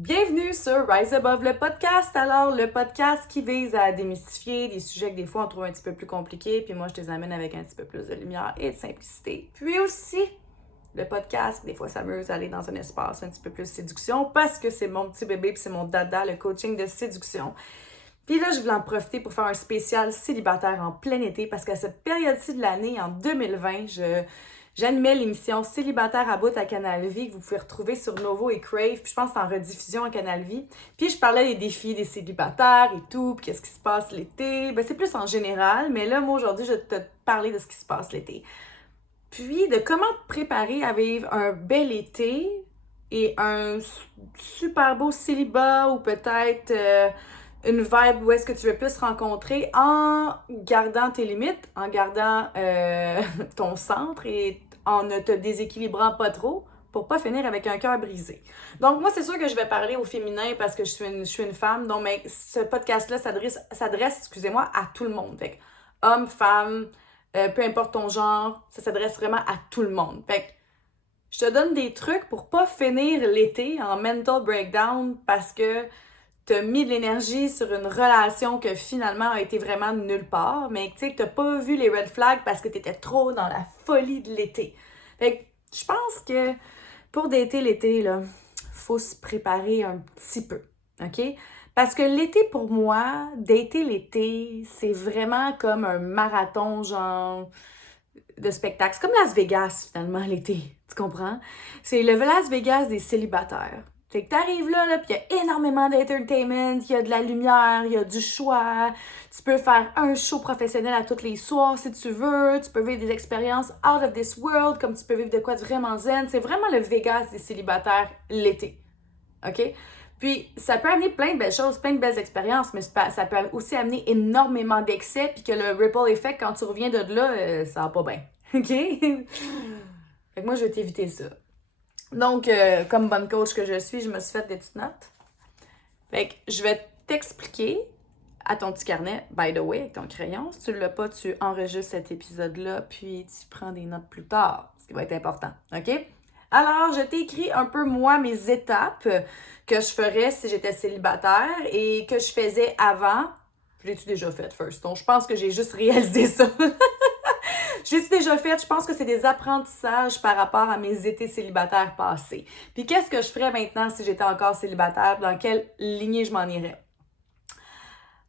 Bienvenue sur Rise Above le podcast. Alors, le podcast qui vise à démystifier des sujets que des fois on trouve un petit peu plus compliqués, puis moi je les amène avec un petit peu plus de lumière et de simplicité. Puis aussi, le podcast, des fois ça m'amuse d'aller dans un espace un petit peu plus séduction parce que c'est mon petit bébé puis c'est mon dada, le coaching de séduction. Puis là, je voulais en profiter pour faire un spécial célibataire en plein été parce qu'à cette période-ci de l'année, en 2020, j'animais l'émission Célibataire à bout à Canal Vie que vous pouvez retrouver sur Novo et Crave. Puis je pense que c'est en rediffusion à Canal Vie. Puis je parlais des défis des célibataires et tout, puis qu'est-ce qui se passe l'été. Ben c'est plus en général, mais là, moi, aujourd'hui, je vais te parler de ce qui se passe l'été. Puis de comment te préparer à vivre un bel été et un super beau célibat ou peut-être une vibe où est-ce que tu veux plus rencontrer en gardant tes limites, en gardant ton centre et en ne te déséquilibrant pas trop pour pas finir avec un cœur brisé. Donc moi, c'est sûr que je vais parler au féminin parce que je suis une femme, donc mais ce podcast-là s'adresse, excusez-moi, à tout le monde. Fait que, homme, femme, peu importe ton genre, ça s'adresse vraiment à tout le monde. Fait que je te donne des trucs pour pas finir l'été en mental breakdown parce que t'as mis de l'énergie sur une relation que finalement a été vraiment de nulle part, mais tu sais que t'as pas vu les red flags parce que t'étais trop dans la folie de l'été. Fait que je pense que pour dater l'été, là, faut se préparer un petit peu, OK? Parce que l'été, pour moi, dater l'été, c'est vraiment comme un marathon, genre, de spectacle. C'est comme Las Vegas, finalement, l'été. Tu comprends? C'est le Las Vegas des célibataires. Fait que t'arrives là, puis il y a énormément d'entertainment, il y a de la lumière, il y a du choix. Tu peux faire un show professionnel à tous les soirs si tu veux. Tu peux vivre des expériences out of this world, comme tu peux vivre de quoi de vraiment zen. C'est vraiment le Vegas des célibataires l'été. OK? Puis, ça peut amener plein de belles choses, plein de belles expériences, mais ça peut aussi amener énormément d'excès, puis que le ripple effect, quand tu reviens de là, ça va pas bien. OK? Fait que moi, je vais t'éviter ça. Donc, comme bonne coach que je suis, je me suis fait des petites notes. Fait que je vais t'expliquer à ton petit carnet, by the way, avec ton crayon. Si tu ne l'as pas, tu enregistres cet épisode-là, puis tu prends des notes plus tard, ce qui va être important. OK? Alors, je t'ai écrit un peu, moi, mes étapes que je ferais si j'étais célibataire et que je faisais avant. Je l'ai-tu déjà fait, first? Donc, je pense que j'ai juste réalisé ça. Je l'ai déjà fait, je pense que c'est des apprentissages par rapport à mes étés célibataires passés. Puis qu'est-ce que je ferais maintenant si j'étais encore célibataire? Dans quelle lignée je m'en irais?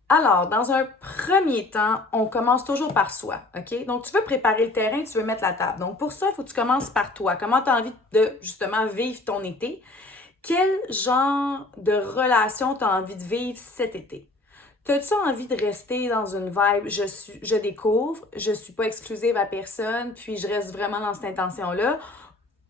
Alors, dans un premier temps, on commence toujours par soi, OK? Donc, tu veux préparer le terrain, tu veux mettre la table. Donc, pour ça, il faut que tu commences par toi. Comment tu as envie de, justement, vivre ton été? Quel genre de relation tu as envie de vivre cet été? T'as-tu envie de rester dans une vibe, je découvre, je suis pas exclusive à personne, puis je reste vraiment dans cette intention-là?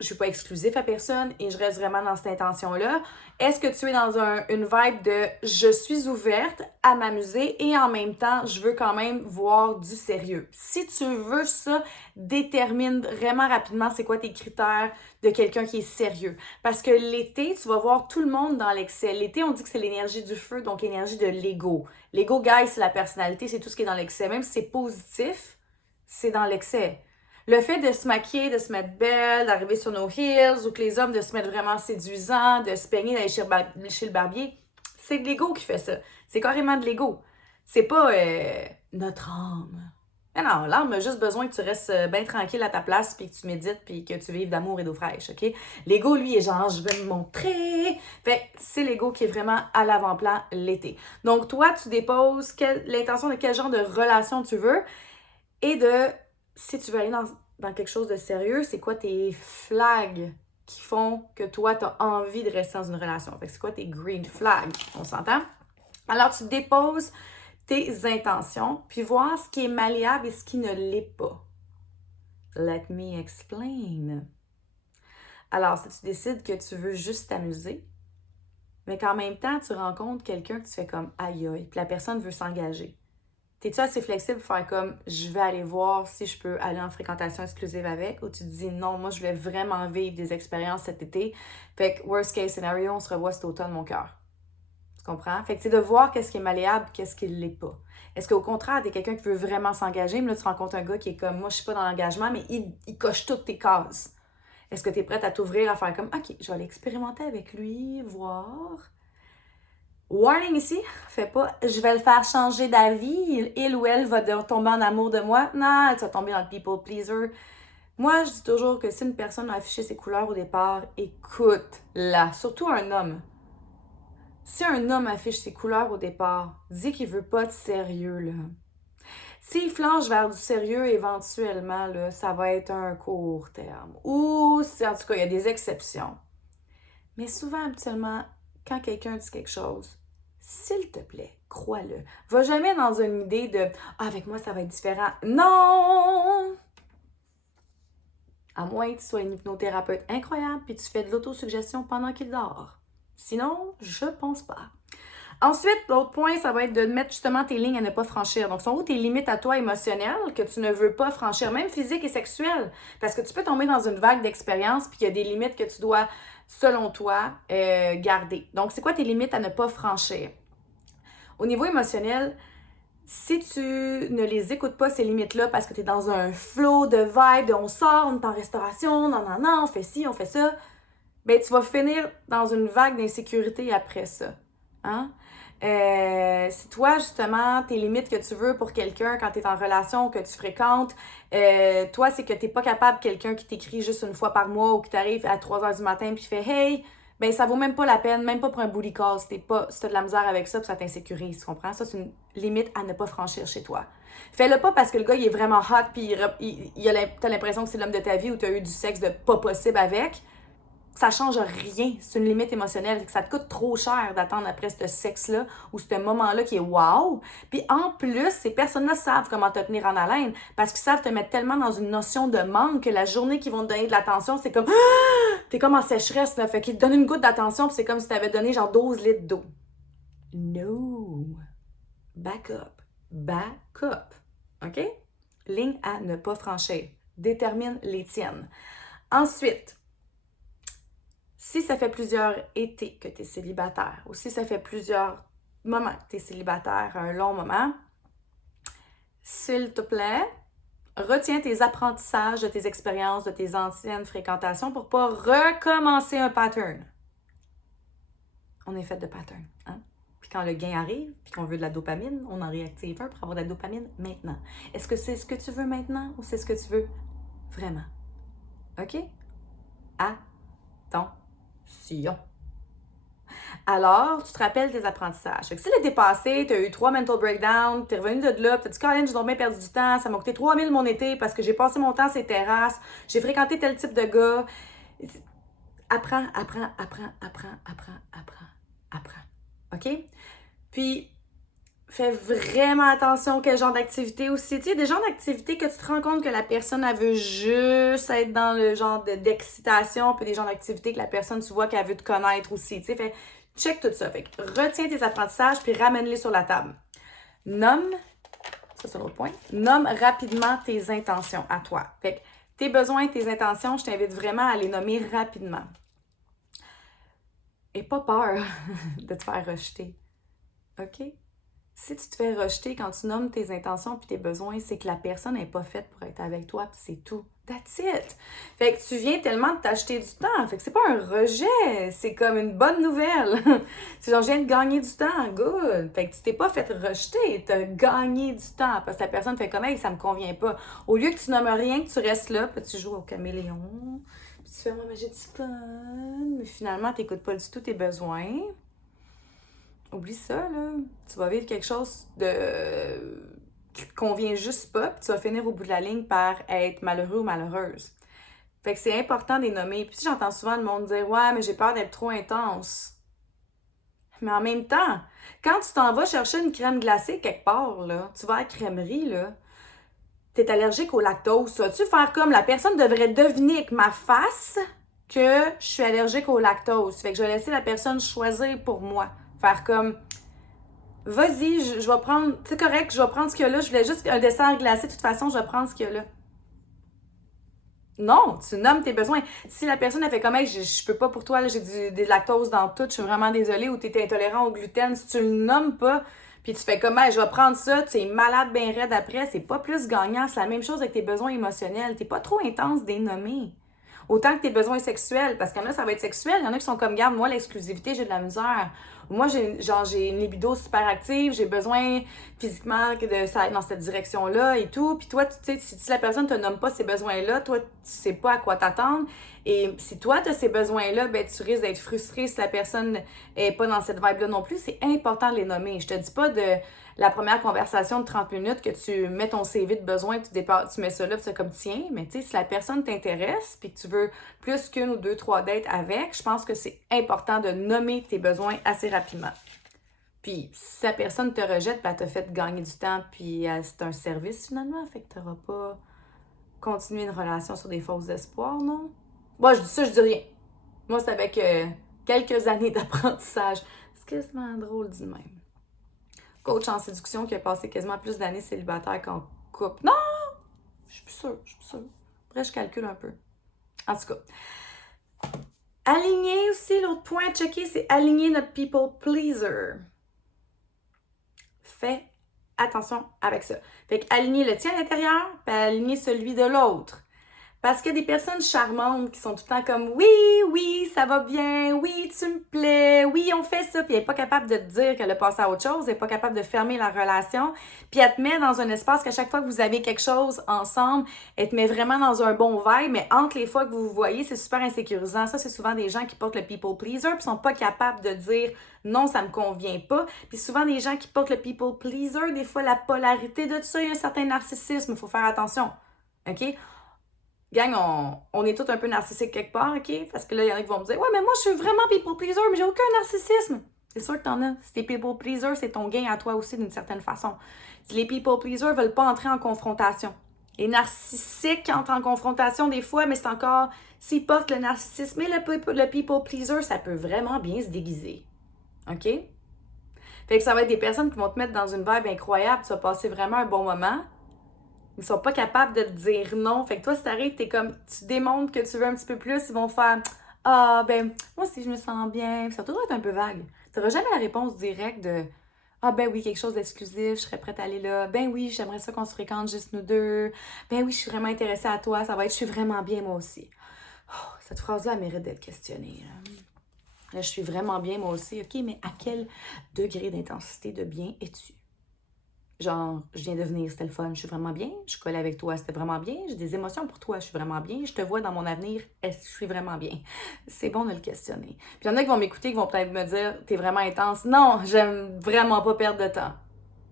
Je suis pas exclusif à personne et je reste vraiment dans cette intention-là. Est-ce que tu es dans une vibe de je suis ouverte à m'amuser et en même temps, je veux quand même voir du sérieux? Si tu veux ça, détermine vraiment rapidement c'est quoi tes critères de quelqu'un qui est sérieux. Parce que l'été, tu vas voir tout le monde dans l'excès. L'été, on dit que c'est l'énergie du feu, donc l'énergie de l'ego. L'ego, guys, c'est la personnalité, c'est tout ce qui est dans l'excès. Même si c'est positif, c'est dans l'excès. Le fait de se maquiller, de se mettre belle, d'arriver sur nos heels, ou que les hommes de se mettre vraiment séduisants, de se peigner, d'aller chez le barbier, c'est de l'ego qui fait ça. C'est carrément de l'ego. C'est pas notre âme. Mais non, l'âme a juste besoin que tu restes bien tranquille à ta place, puis que tu médites, puis que tu vives d'amour et d'eau fraîche, OK? L'ego, lui, est genre, je vais me montrer. Fait c'est l'ego qui est vraiment à l'avant-plan l'été. Donc, toi, tu déposes l'intention de quel genre de relation tu veux et de si tu veux aller dans quelque chose de sérieux, c'est quoi tes flags qui font que toi, tu as envie de rester dans une relation? Fait que c'est quoi tes green flags? On s'entend? Alors, tu déposes tes intentions, puis voir ce qui est malléable et ce qui ne l'est pas. Let me explain. Alors, si tu décides que tu veux juste t'amuser, mais qu'en même temps, tu rencontres quelqu'un que tu fais comme aïe aïe, puis la personne veut s'engager. T'es-tu assez flexible pour faire comme je vais aller voir si je peux aller en fréquentation exclusive avec ou tu te dis non, moi je voulais vraiment vivre des expériences cet été. Fait que worst case scenario, on se revoit cet automne, mon cœur. Tu comprends? Fait que c'est de voir qu'est-ce qui est malléable, qu'est-ce qui ne l'est pas. Est-ce qu'au contraire, t'es quelqu'un qui veut vraiment s'engager, mais là tu rencontres un gars qui est comme moi je suis pas dans l'engagement, mais il coche toutes tes cases. Est-ce que tu es prête à t'ouvrir à faire comme, OK, je vais l'expérimenter avec lui, voir. Warning ici, fais pas, je vais le faire changer d'avis, il ou elle va tomber en amour de moi. Non, tu vas tomber dans le people pleaser. Moi, je dis toujours que si une personne a affiché ses couleurs au départ, écoute-la. Surtout un homme. Si un homme affiche ses couleurs au départ, dis qu'il veut pas de sérieux, là. S'il flanche vers du sérieux, éventuellement, là, ça va être un court terme. Ou, en tout cas, il y a des exceptions. Mais souvent, habituellement, quand quelqu'un dit quelque chose, s'il te plaît, crois-le. Va jamais dans une idée de « Ah, avec moi, ça va être différent. » Non! À moins que tu sois une hypnothérapeute incroyable puis tu fais de l'autosuggestion pendant qu'il dort. Sinon, je pense pas. Ensuite, l'autre point, ça va être de mettre justement tes lignes à ne pas franchir. Donc, sont où tes limites à toi émotionnelles que tu ne veux pas franchir, même physiques et sexuelles? Parce que tu peux tomber dans une vague d'expérience puis qu'il y a des limites que tu dois, selon toi, garder. Donc, c'est quoi tes limites à ne pas franchir? Au niveau émotionnel, si tu ne les écoutes pas, ces limites-là, parce que tu es dans un flow de vibe, de on sort, on est en restauration, non, on fait ci, on fait ça, ben tu vas finir dans une vague d'insécurité après ça. Hein? Si toi, justement, tes limites que tu veux pour quelqu'un quand tu es en relation, que tu fréquentes, toi, c'est que tu n'es pas capable, quelqu'un qui t'écrit juste une fois par mois ou qui t'arrive à 3h du matin puis fait « Hey! » Ben ça vaut même pas la peine, même pas pour un booty call, si t'as de la misère avec ça puis ça t'insécurise, tu comprends? Ça, c'est une limite à ne pas franchir chez toi. Fais-le pas parce que le gars, il est vraiment hot puis t'as l'impression que c'est l'homme de ta vie ou t'as eu du sexe de pas possible avec. Ça change rien. C'est une limite émotionnelle. Ça te coûte trop cher d'attendre après ce sexe-là ou ce moment-là qui est wow. Puis en plus, ces personnes-là savent comment te tenir en haleine parce qu'ils savent te mettre tellement dans une notion de manque que la journée qu'ils vont te donner de l'attention, c'est comme t'es comme en sécheresse, là. Fait qu'ils te donnent une goutte d'attention puis c'est comme si t'avais donné genre 12 litres d'eau. No. Back up. Back up. OK? Ligne à ne pas franchir. Détermine les tiennes. Ensuite, si ça fait plusieurs étés que tu es célibataire ou si ça fait plusieurs moments que tu es célibataire, un long moment, s'il te plaît, retiens tes apprentissages de tes expériences, de tes anciennes fréquentations pour ne pas recommencer un pattern. On est fait de patterns, hein? Puis quand le gain arrive, puis qu'on veut de la dopamine, on en réactive un pour avoir de la dopamine maintenant. Est-ce que c'est ce que tu veux maintenant ou c'est ce que tu veux vraiment? OK? Attention. Alors, tu te rappelles tes apprentissages. Fait que si l'été passé, tu as eu 3 mental breakdowns, tu es revenu de là, tu as dit, Colin, j'ai donc bien perdu du temps, ça m'a coûté 3000 mon été parce que j'ai passé mon temps sur les terrasses, j'ai fréquenté tel type de gars. Apprends. OK? Puis, fais vraiment attention quel genre d'activité aussi. Tu sais, des genres d'activités que tu te rends compte que la personne, elle veut juste être dans le genre d'excitation, puis des genres d'activités que la personne, tu vois qu'elle veut te connaître aussi. Tu sais, fait, check tout ça. Fait que retiens tes apprentissages, puis ramène-les sur la table. Nomme, ça c'est l'autre point, nomme rapidement tes intentions à toi. Fait que tes besoins et tes intentions, je t'invite vraiment à les nommer rapidement. Et pas peur de te faire rejeter. OK? Si tu te fais rejeter quand tu nommes tes intentions puis tes besoins, c'est que la personne n'est pas faite pour être avec toi puis c'est tout. That's it! Fait que tu viens tellement de t'acheter du temps. Fait que c'est pas un rejet, c'est comme une bonne nouvelle. C'est genre, je viens de gagner du temps, good! Fait que tu t'es pas fait rejeter, t'as gagné du temps parce que la personne fait comme, hey, ça me convient pas. Au lieu que tu nommes rien, que tu restes là puis tu joues au caméléon, puis tu fais, moi, mais j'ai du fun. Mais finalement, t'écoutes pas du tout tes besoins. Oublie ça, là. Tu vas vivre quelque chose qui te convient juste pas, puis tu vas finir au bout de la ligne par être malheureux ou malheureuse. Fait que c'est important de les nommer. Puis j'entends souvent le monde dire « Ouais, mais j'ai peur d'être trop intense. » Mais en même temps, quand tu t'en vas chercher une crème glacée quelque part, là, tu vas à la crèmerie, là, t'es allergique au lactose. Vas-tu faire comme la personne devrait deviner avec ma face que je suis allergique au lactose? Fait que je vais laisser la personne choisir pour moi. Faire comme, vas-y, je vais prendre, c'est correct, je vais prendre ce qu'il y a là, je voulais juste un dessert glacé, de toute façon, je vais prendre ce qu'il y a là. Non, tu nommes tes besoins. Si la personne a fait comme, hey, je peux pas pour toi, là, j'ai du lactose dans tout, je suis vraiment désolée, ou tu es intolérant au gluten, si tu le nommes pas, puis tu fais comme, hey, je vais prendre ça, tu es malade bien raide après, c'est pas plus gagnant, c'est la même chose avec tes besoins émotionnels, t'es pas trop intense des nommés. autant que tes besoins sexuels. Parce qu'il y en a, ça va être sexuel. Il y en a qui sont comme, garde, moi, l'exclusivité, j'ai de la misère. Moi, j'ai une libido super active, j'ai besoin physiquement que ça aille dans cette direction-là et tout. Puis toi, tu sais, si la personne ne te nomme pas ces besoins-là, toi, tu sais pas à quoi t'attendre. Et si toi, tu as ces besoins-là, ben, tu risques d'être frustré si la personne n'est pas dans cette vibe-là non plus. C'est important de les nommer. Je te dis pas de la première conversation de 30 minutes que tu mets ton CV de besoin, tu mets ça là, puis c'est comme tiens, mais tu sais, si la personne t'intéresse, puis que tu veux plus qu'une ou deux, trois dates avec, je pense que c'est important de nommer tes besoins assez rapidement. Puis si la personne te rejette, ben, elle t'a fait gagner du temps, puis c'est un service finalement, fait que tu n'auras pas continué une relation sur des fausses espoirs, non? Moi, je dis ça, je dis rien. Moi, c'est avec quelques années d'apprentissage. C'est quasiment drôle dit de même. Coach en séduction qui a passé quasiment plus d'années célibataire qu'en couple. Non! Je suis plus sûre. Après, je calcule un peu. En tout cas. Aligner aussi, l'autre point à checker, c'est aligner notre people pleaser. Fais attention avec ça. Fait qu'aligner le tien à l'intérieur, puis aligner celui de l'autre. Parce qu'il y a des personnes charmantes qui sont tout le temps comme oui, ça va bien, oui, tu me plais, oui, on fait ça. Puis elle n'est pas capable de te dire qu'elle a passé à autre chose, elle n'est pas capable de fermer la relation. Puis elle te met dans un espace qu'à chaque fois que vous avez quelque chose ensemble, elle te met vraiment dans un bon vibe, mais entre les fois que vous vous voyez, c'est super insécurisant. Ça, c'est souvent des gens qui portent le people pleaser puis sont pas capables de dire non, ça me convient pas. Puis souvent des gens qui portent le people pleaser, des fois la polarité de tout ça, il y a un certain narcissisme, il faut faire attention. OK? Gang, on est tous un peu narcissiques quelque part, OK? Parce que là, il y en a qui vont me dire « Ouais, mais moi, je suis vraiment people pleaser, mais j'ai aucun narcissisme. » C'est sûr que t'en as. Si t'es people pleaser, c'est ton gain à toi aussi d'une certaine façon. Si les people pleasers veulent pas entrer en confrontation. Les narcissiques entrent en confrontation des fois, mais c'est encore... S'ils portent le narcissisme et le people pleaser, ça peut vraiment bien se déguiser. OK? Fait que ça va être des personnes qui vont te mettre dans une vibe incroyable, tu vas passer vraiment un bon moment. Ils sont pas capables de te dire non. Fait que toi, si t'arrives, t'es comme, tu démontres que tu veux un petit peu plus, ils vont faire « Ah, ben, moi aussi, je me sens bien. » Ça va toujours être un peu vague. Tu n'auras jamais la réponse directe de « Ah, ben oui, quelque chose d'exclusif, je serais prête à aller là. Ben oui, j'aimerais ça qu'on se fréquente juste nous deux. Ben oui, je suis vraiment intéressée à toi. Ça va être « Je suis vraiment bien, moi aussi. » Oh, cette phrase-là mérite d'être questionnée. Là, je suis vraiment bien, moi aussi. OK, mais à quel degré d'intensité de bien es-tu? Genre, je viens de venir, c'était le fun, je suis vraiment bien. Je colle avec toi, c'était vraiment bien. J'ai des émotions pour toi, je suis vraiment bien. Je te vois dans mon avenir, je suis vraiment bien. C'est bon de le questionner. Puis il y en a qui vont m'écouter, qui vont peut-être me dire, t'es vraiment intense. Non, j'aime vraiment pas perdre de temps.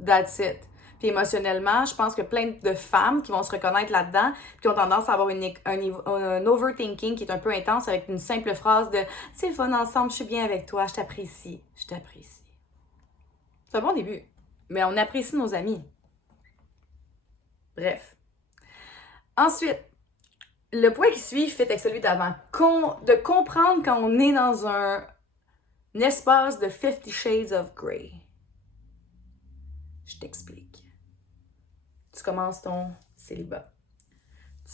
That's it. Puis émotionnellement, je pense que plein de femmes qui vont se reconnaître là-dedans, qui ont tendance à avoir un overthinking qui est un peu intense avec une simple phrase de « C'est le fun ensemble, je suis bien avec toi, je t'apprécie. » Je t'apprécie. C'est un bon début. Mais on apprécie nos amis. Bref. Ensuite, le point qui suit fait avec celui d'avant. De comprendre quand on est dans un espace de 50 Shades of Grey. Je t'explique. Tu commences ton célibat.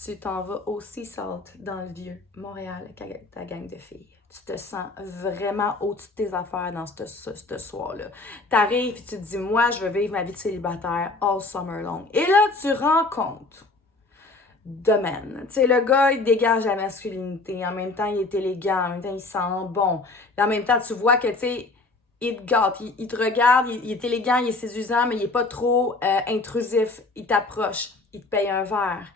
Tu t'en vas au Sea Salt dans le vieux Montréal avec ta gang de filles. Tu te sens vraiment au-dessus de tes affaires dans ce soir-là. T'arrives et tu te dis, moi, je veux vivre ma vie de célibataire all summer long. Et là, tu rencontres Domaine. Tu sais, le gars, il dégage la masculinité. En même temps, il est élégant. En même temps, il sent bon. Et en même temps, tu vois que, tu sais, il te gâte. Il te regarde. Il est élégant, il est séduisant, mais il est pas trop intrusif. Il t'approche. Il te paye un verre.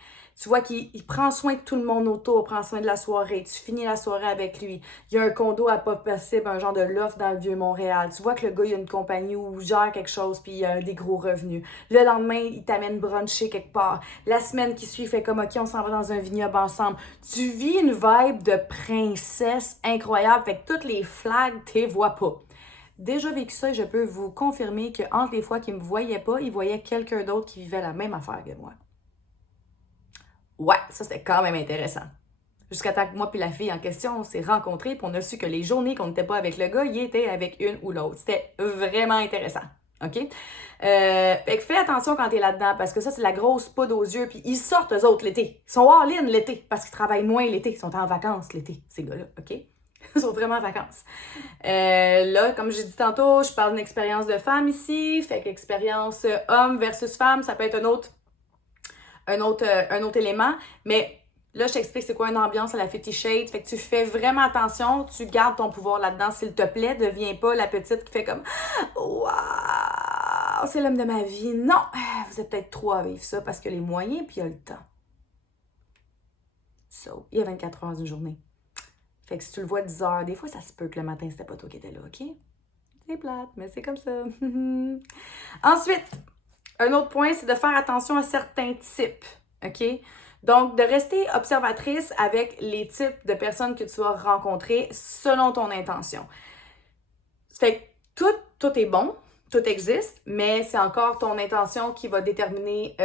Tu vois qu'il prend soin de tout le monde autour, prend soin de la soirée. Tu finis la soirée avec lui. Il y a un condo à pas possible, un genre de loft dans le Vieux-Montréal. Tu vois que le gars, il a une compagnie où il gère quelque chose puis il a des gros revenus. Le lendemain, il t'amène bruncher quelque part. La semaine qui suit, il fait comme « OK, on s'en va dans un vignoble ensemble. » Tu vis une vibe de princesse incroyable. Fait que toutes les flags, tu les vois pas. Déjà vécu ça, je peux vous confirmer qu'entre les fois qu'il me voyait pas, il voyait quelqu'un d'autre qui vivait la même affaire que moi. Ouais, ça c'était quand même intéressant. Jusqu'à temps que moi puis la fille en question, on s'est rencontrés puis on a su que les journées qu'on n'était pas avec le gars, il était avec une ou l'autre. C'était vraiment intéressant. OK? Fait que fais attention quand t'es là-dedans parce que ça, c'est la grosse poudre aux yeux. Puis ils sortent eux autres l'été. Ils sont all-in l'été parce qu'ils travaillent moins l'été. Ils sont en vacances l'été, ces gars-là. OK? Ils sont vraiment en vacances. Là, comme j'ai dit tantôt, je parle d'une expérience de femme ici. Fait qu'expérience homme versus femme, ça peut être un autre élément. Mais Là, je t'explique c'est quoi une ambiance à la Fifty Shades. Fait que tu fais vraiment attention, tu gardes ton pouvoir là-dedans, s'il te plaît. Deviens pas la petite qui fait comme waouh, c'est l'homme de ma vie. Non, vous êtes peut-être trop à vivre ça parce que les moyens puis il y a le temps. So, il y a 24 heures d'une journée. Fait que si tu le vois 10 heures, des fois, ça se peut que le matin, c'était pas toi qui étais là, OK? C'est plate, mais c'est comme ça. Ensuite, un autre point, c'est de faire attention à certains types, OK? Donc, de rester observatrice avec les types de personnes que tu vas rencontrer selon ton intention. Fait que tout est bon, tout existe, mais c'est encore ton intention qui va déterminer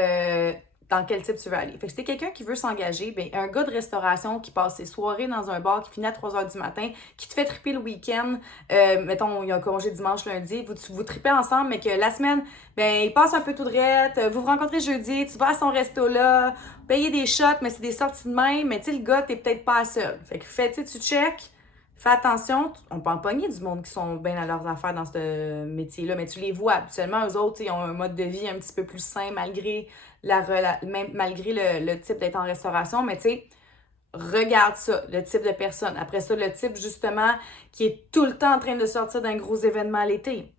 dans quel type tu veux aller. Fait que si t'es quelqu'un qui veut s'engager, ben un gars de restauration qui passe ses soirées dans un bar, qui finit à 3 heures du matin, qui te fait triper le week-end, mettons, il y a un congé dimanche, lundi, vous tripez ensemble, mais que la semaine, ben il passe un peu tout droit, vous vous rencontrez jeudi, tu vas à son resto là, payez des shots, mais c'est des sorties de même, mais tu sais, le gars, t'es peut-être pas seul. Fait que tu check. Fais attention, on peut en pogner du monde qui sont bien à leurs affaires dans ce métier-là, mais tu les vois habituellement, eux autres, ils ont un mode de vie un petit peu plus sain malgré même malgré le type d'être en restauration, mais tu sais, regarde ça, le type de personne. Après ça, le type justement qui est tout le temps en train de sortir d'un gros événement à l'été,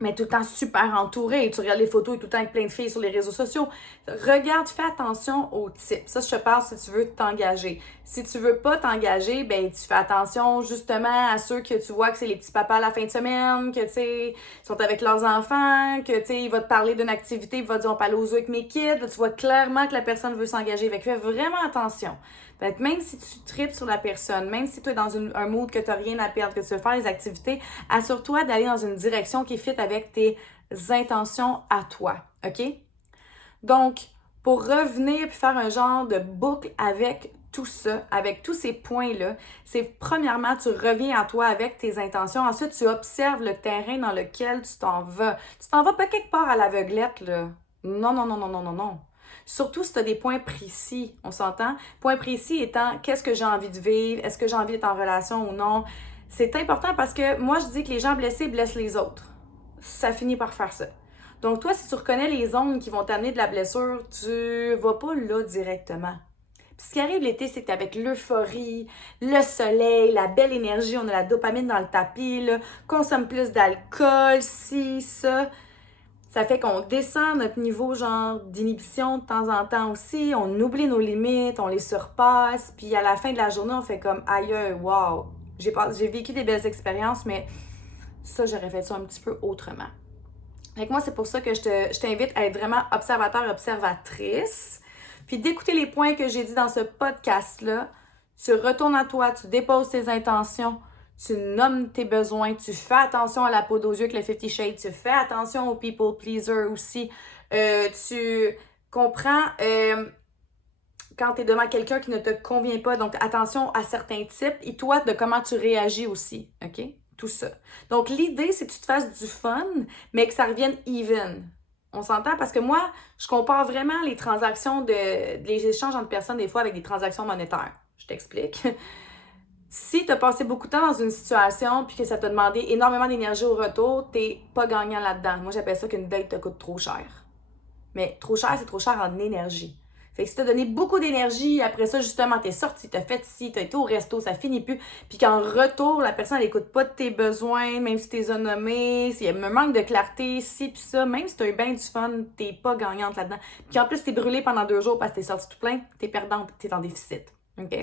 mais tout le temps super entouré. Tu regardes les photos et tout le temps avec plein de filles sur les réseaux sociaux. Regarde, fais attention au type. Ça, je te parle si tu veux t'engager. Si tu veux pas t'engager, ben tu fais attention justement à ceux que tu vois que c'est les petits papas à la fin de semaine, que tu sais, sont avec leurs enfants, que tu sais, il va te parler d'une activité, il va te dire on peut aller aux zoo avec mes kids. Là, tu vois clairement que la personne veut s'engager. Fait que fais vraiment attention. Fait que même si tu tripes sur la personne, même si tu es dans un mood que tu n'as rien à perdre, que tu veux faire les activités, assure-toi d'aller dans une direction qui fit avec tes intentions à toi, OK? Donc, pour revenir puis faire un genre de boucle avec tout ça, avec tous ces points-là, c'est premièrement, tu reviens à toi avec tes intentions. Ensuite, tu observes le terrain dans lequel tu t'en vas. Tu t'en vas pas quelque part à l'aveuglette, là. Non, non, non, non, non, non, non. Surtout si tu as des points précis, on s'entend? Points précis étant qu'est-ce que j'ai envie de vivre, est-ce que j'ai envie d'être en relation ou non. C'est important parce que moi, je dis que les gens blessés blessent les autres. Ça finit par faire ça. Donc toi, si tu reconnais les zones qui vont t'amener de la blessure, tu vas pas là directement. Puis ce qui arrive l'été, c'est qu'avec l'euphorie, le soleil, la belle énergie, on a la dopamine dans le tapis, là, consomme plus d'alcool, ci, ça fait qu'on descend notre niveau genre d'inhibition de temps en temps aussi, on oublie nos limites, on les surpasse, puis à la fin de la journée, on fait comme aïe, wow, j'ai vécu des belles expériences, mais ça, j'aurais fait ça un petit peu autrement. Fait que moi, c'est pour ça que je t'invite à être vraiment observateur, observatrice, puis d'écouter les points que j'ai dit dans ce podcast-là. Tu retournes à toi, tu déposes tes intentions, tu nommes tes besoins, tu fais attention à la peau aux yeux avec le 50 Shades, tu fais attention aux people pleaser aussi. Tu comprends quand tu es devant quelqu'un qui ne te convient pas, donc attention à certains types et toi, de comment tu réagis aussi, OK? Tout ça. Donc, l'idée, c'est que tu te fasses du fun, mais que ça revienne even. On s'entend? Parce que moi, je compare vraiment les transactions, les échanges entre personnes, des fois, avec des transactions monétaires. Je t'explique. Si tu as passé beaucoup de temps dans une situation puis que ça t'a demandé énormément d'énergie au retour, t'es pas gagnant là-dedans. Moi, j'appelle ça qu'une date te coûte trop cher. Mais trop cher, c'est trop cher en énergie. Fait que si t'as donné beaucoup d'énergie, après ça, justement, t'es sorti, t'as fait ci, t'as été au resto, ça finit plus. Puis qu'en retour, la personne, elle écoute pas de tes besoins, même si t'es nommé, s'il y a un manque de clarté, ci pis ça, même si t'as eu bien du fun, t'es pas gagnante là-dedans. Puis qu'en plus, t'es brûlée pendant 2 jours parce que t'es sorti tout plein, t'es perdante, t'es en déficit. OK?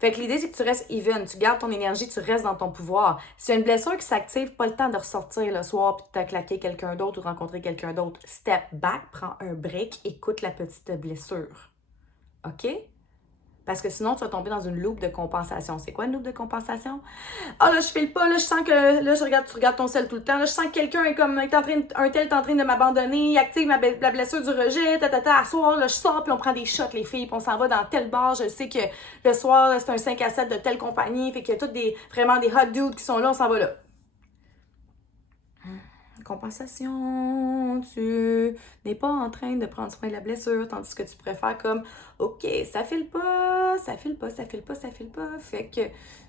Fait que l'idée, c'est que tu restes even, tu gardes ton énergie, tu restes dans ton pouvoir. Si y a une blessure qui s'active, pas le temps de ressortir le soir puis de te claquer quelqu'un d'autre ou rencontrer quelqu'un d'autre. Step back, prends un break, écoute la petite blessure. OK? Parce que sinon, tu vas tomber dans une loupe de compensation. C'est quoi une loupe de compensation? Ah là, je file pas, là, je sens que. Là, tu regardes ton sel tout le temps. Là, je sens que quelqu'un est comme. Un tel est en train de m'abandonner, il active la blessure du rejet, à soir, là, je sors, puis on prend des shots, les filles, puis on s'en va dans tel bar. Je sais que le soir, là, c'est un 5 à 7 de telle compagnie, fait qu'il y a tous vraiment des hot dudes qui sont là, on s'en va là. Compensation, tu n'es pas en train de prendre soin de la blessure, tandis que tu préfères comme, OK, ça file pas, ça file pas, ça file pas, ça file pas. Fait que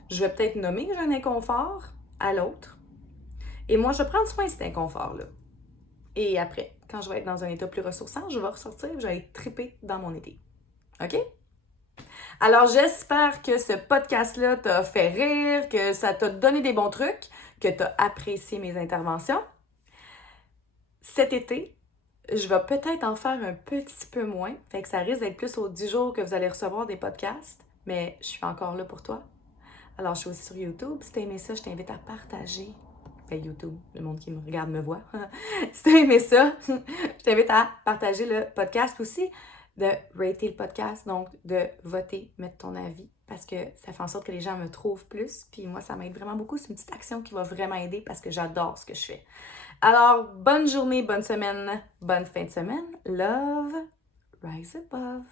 je vais peut-être nommer que j'ai un inconfort à l'autre. Et moi, je vais prendre soin de cet inconfort-là. Et après, quand je vais être dans un état plus ressourçant, je vais ressortir et je vais être triper dans mon été. OK? Alors, j'espère que ce podcast-là t'a fait rire, que ça t'a donné des bons trucs, que t'as apprécié mes interventions. Cet été, je vais peut-être en faire un petit peu moins. Fait que ça risque d'être plus aux 10 jours que vous allez recevoir des podcasts. Mais je suis encore là pour toi. Alors, je suis aussi sur YouTube. Si t'as aimé ça, je t'invite à partager. Fait YouTube, le monde qui me regarde me voit. Si t'as aimé ça, je t'invite à partager le podcast aussi, de rater le podcast, donc de voter, mettre ton avis, parce que ça fait en sorte que les gens me trouvent plus. Puis moi, ça m'aide vraiment beaucoup. C'est une petite action qui va vraiment aider parce que j'adore ce que je fais. Alors, bonne journée, bonne semaine, bonne fin de semaine. Love, rise above.